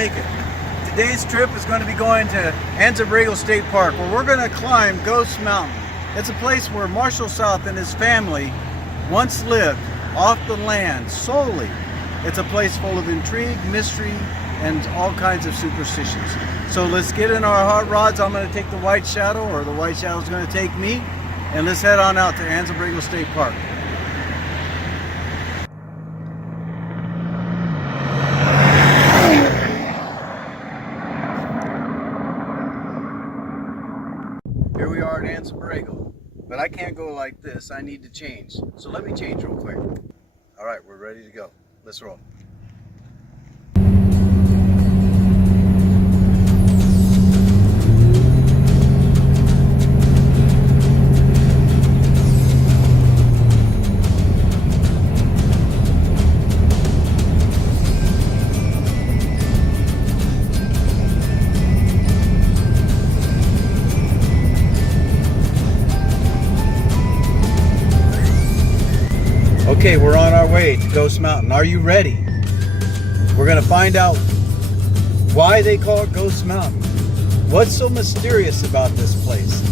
make it. Today's trip is going to be going to Anza State Park, where we're going to climb Ghost Mountain. It's a place where Marshall South and his family once lived off the land solely. It's a place full of intrigue, mystery, and all kinds of superstitions. So let's get in our hot rods. I'm going to take the White Shadow, or the White Shadow is going to take me, and let's head on out to Anza State Park. Here we are at Anza, but I can't go like this. I need to change. So let me change real quick. All right, we're ready to go. Let's roll. Okay, we're on our way to Ghost Mountain. Are you ready? We're going to find out why they call it Ghost Mountain. What's so mysterious about this place?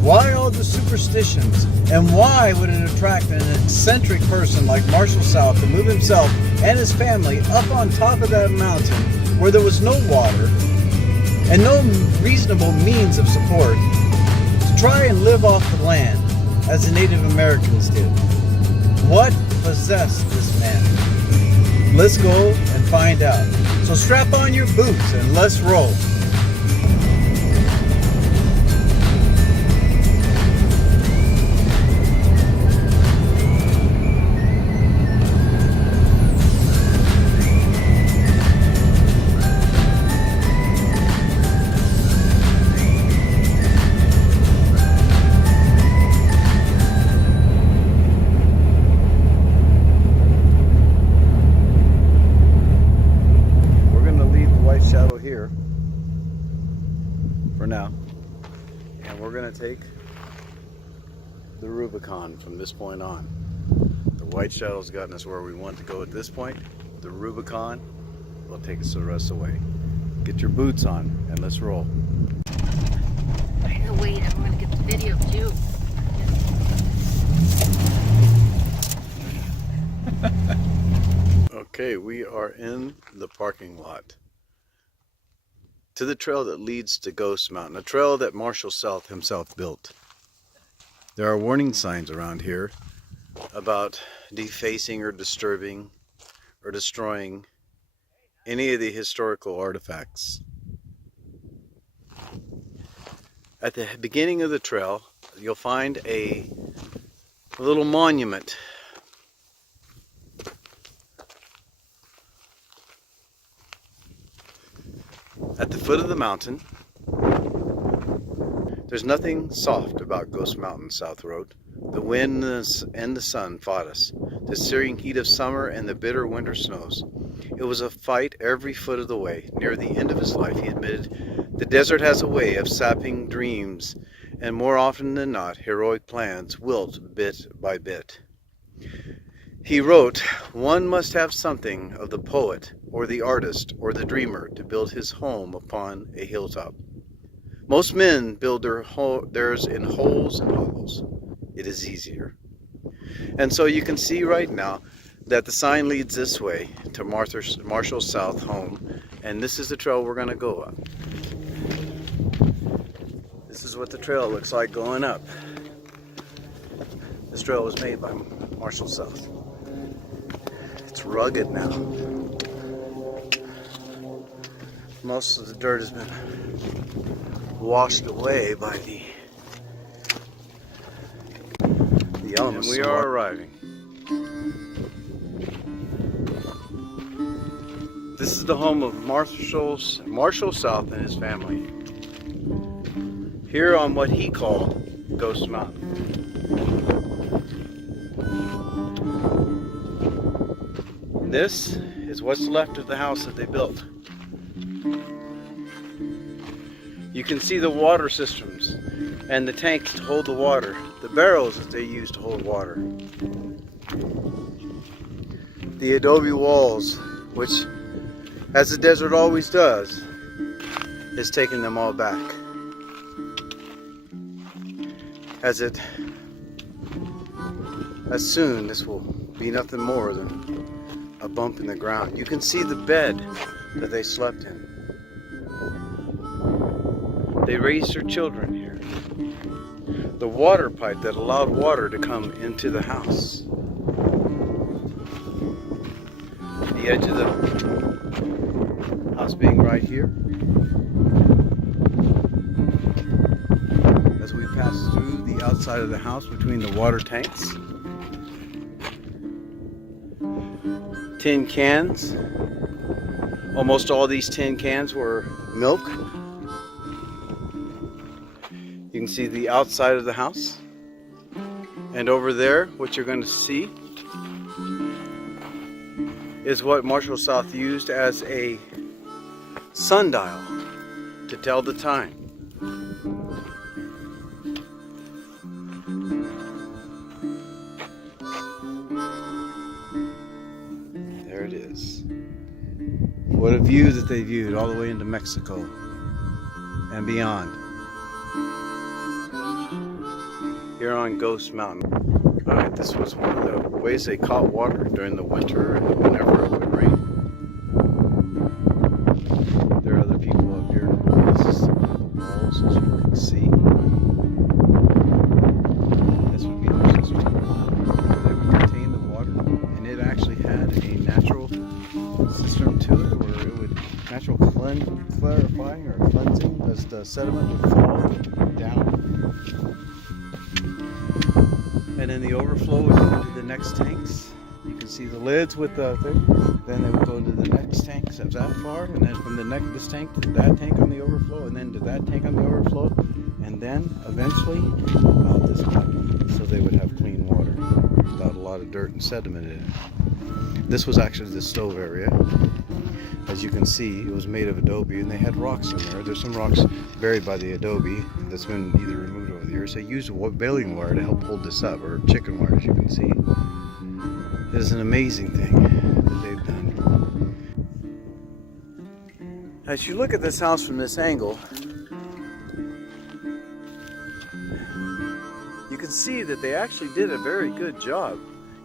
Why all the superstitions? And why would it attract an eccentric person like Marshall South to move himself and his family up on top of that mountain where there was no water and no reasonable means of support to try and live off the land as the Native Americans did? What possessed this man? Let's go and find out. So strap on your boots and let's roll. Shadow here for now, and we're going to take the Rubicon from this point on. The White Shadow's gotten us where we want to go at this point. The Rubicon will take us the rest of the way. Get your boots on and let's roll. I gotta wait, I'm going to get the video too. Okay, we are in the parking lot to the trail that leads to Ghost Mountain, a trail that Marshall South himself built. There are warning signs around here about defacing or disturbing or destroying any of the historical artifacts. At the beginning of the trail, you'll find a little monument. At the foot of the mountain, there's nothing soft about Ghost Mountain South Road. The wind and the sun fought us, the searing heat of summer and the bitter winter snows. It was a fight every foot of the way. Near the end of his life, he admitted, the desert has a way of sapping dreams, and more often than not, heroic plans wilt bit by bit. He wrote, one must have something of the poet or the artist or the dreamer to build his home upon a hilltop. Most men build theirs in holes and hollows. It is easier. And so you can see right now that the sign leads this way to Marshall South home, and this is the trail we're going to go up. This is what the trail looks like going up. This trail was made by Marshall South. It's rugged now. Most of the dirt has been washed away by the elements. And we are arriving. This is the home of Marshall South and his family. Here on what he called Ghost Mountain. This is what's left of the house that they built. You can see the water systems and the tanks to hold the water, the barrels that they use to hold water. The adobe walls, which as the desert always does, is taking them all back. As soon this will be nothing more than a bump in the ground. You can see the bed that they slept in. They raised their children here. The water pipe that allowed water to come into the house. The edge of the house being right here. As we pass through the outside of the house between the water tanks. Tin cans. Almost all these tin cans were milk. You can see the outside of the house. And over there, what you're going to see is what Ryder South used as a sundial to tell the time. There it is. What a view that they viewed all the way into Mexico and beyond. Here on Ghost Mountain. Alright, this was one of the ways they caught water during the winter and whenever it would rain. There are other people up here. This is some of the walls, as you can see. This would be their system. They would contain the water, and it actually had a natural system to it, where it would natural clarifying or cleansing as the sediment would fall down. And then the overflow would go into the next tanks. You can see the lids with the thing. Then they would go into the next tanks as that far, and then from this tank to that tank on the overflow, and then to that tank on the overflow, and then eventually out this pipe, so they would have clean water without a lot of dirt and sediment in it. This was actually the stove area. As you can see, it was made of adobe, and they had rocks in there. There's some rocks buried by the adobe that's been either removed over the years. They used baling wire to help hold this up, or chicken wire, as you can see. It is an amazing thing that they've done. As you look at this house from this angle, you can see that they actually did a very good job.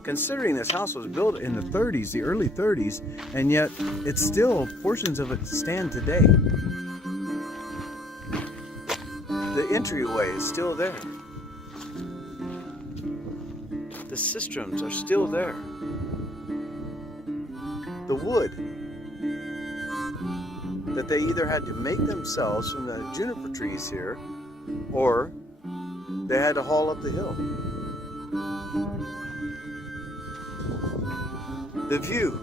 Considering this house was built in the 30s, the early 30s, and yet it's still, portions of it stand today. The entryway is still there. The cisterns are still there. The wood that they either had to make themselves from the juniper trees here, or they had to haul up the hill. The view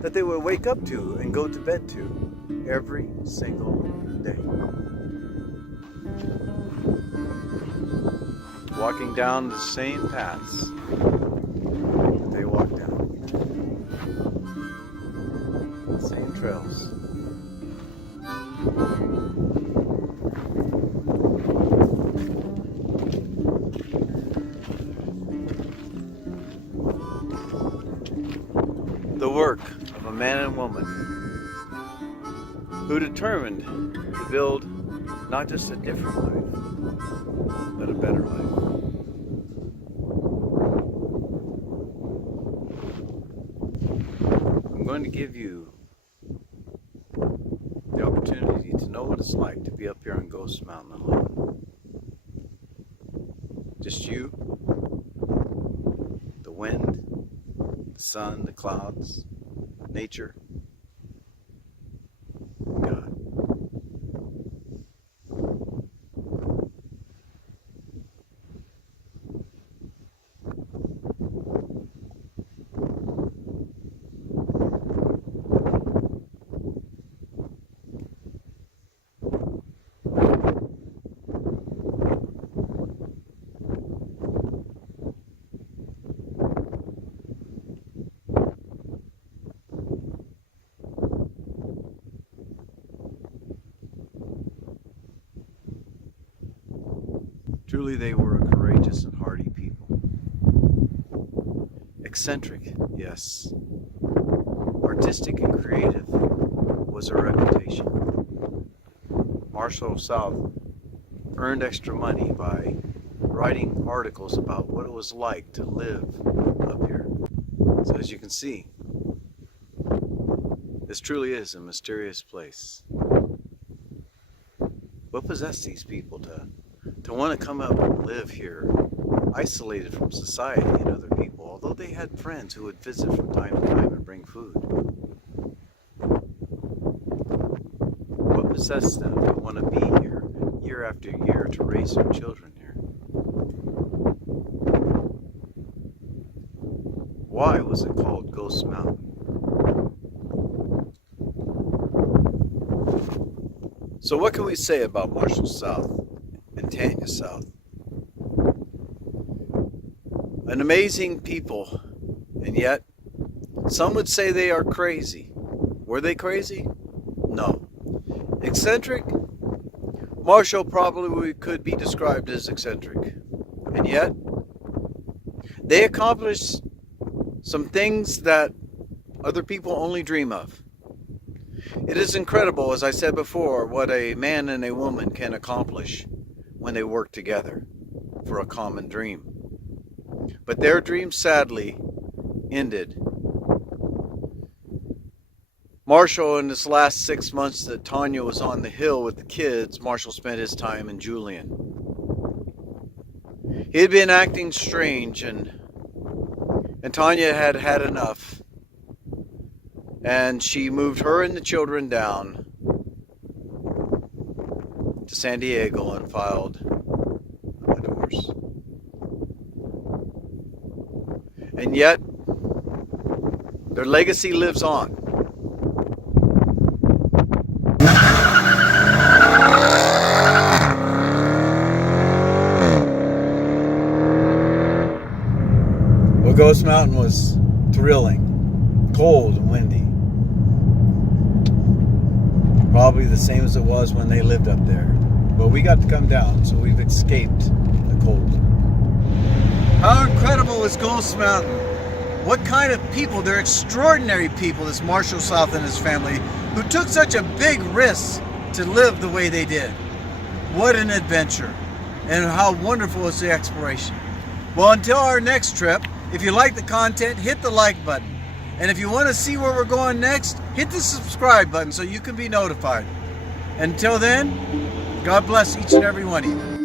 that they would wake up to and go to bed to every single day. Walking down the same paths that they walk down. Same trails. The work of a man and woman who determined to build not just a different life, but a better life. I'm going to give you the opportunity to know what it's like to be up here on Ghost Mountain alone. Just you, the wind, the sun, the clouds, nature, God. Truly, they were a courageous and hardy people. Eccentric, yes. Artistic and creative, was her reputation. Marshall South earned extra money by writing articles about what it was like to live up here. So as you can see, this truly is a mysterious place. What possessed these people to want to come up and live here, isolated from society and other people, although they had friends who would visit from time to time and bring food? What possessed them to want to be here year after year to raise their children here? Why was it called Ghost Mountain? So what can we say about Marshall South and Tanya South? An amazing people, and yet some would say they are crazy. Were they crazy? No. Eccentric? Marshall probably could be described as eccentric. And yet, they accomplished some things that other people only dream of. It is incredible, as I said before, what a man and a woman can accomplish when they work together for a common dream. But their dream sadly ended. Marshall, in this last 6 months that Tanya was on the hill with the kids, Marshall spent his time in Julian. He had been acting strange, and Tanya had had enough. And she moved her and the children down to San Diego and filed a divorce. And yet, their legacy lives on. Well, Ghost Mountain was thrilling, cold and windy. Probably the same as it was when they lived up there. But we got to come down, so we've escaped the cold. How incredible is Ghost Mountain? What kind of people? They're extraordinary people, this Marshall South and his family, who took such a big risk to live the way they did. What an adventure. And how wonderful is the exploration. Well, until our next trip, if you like the content, hit the like button. And if you want to see where we're going next, hit the subscribe button so you can be notified. Until then, God bless each and every one of you.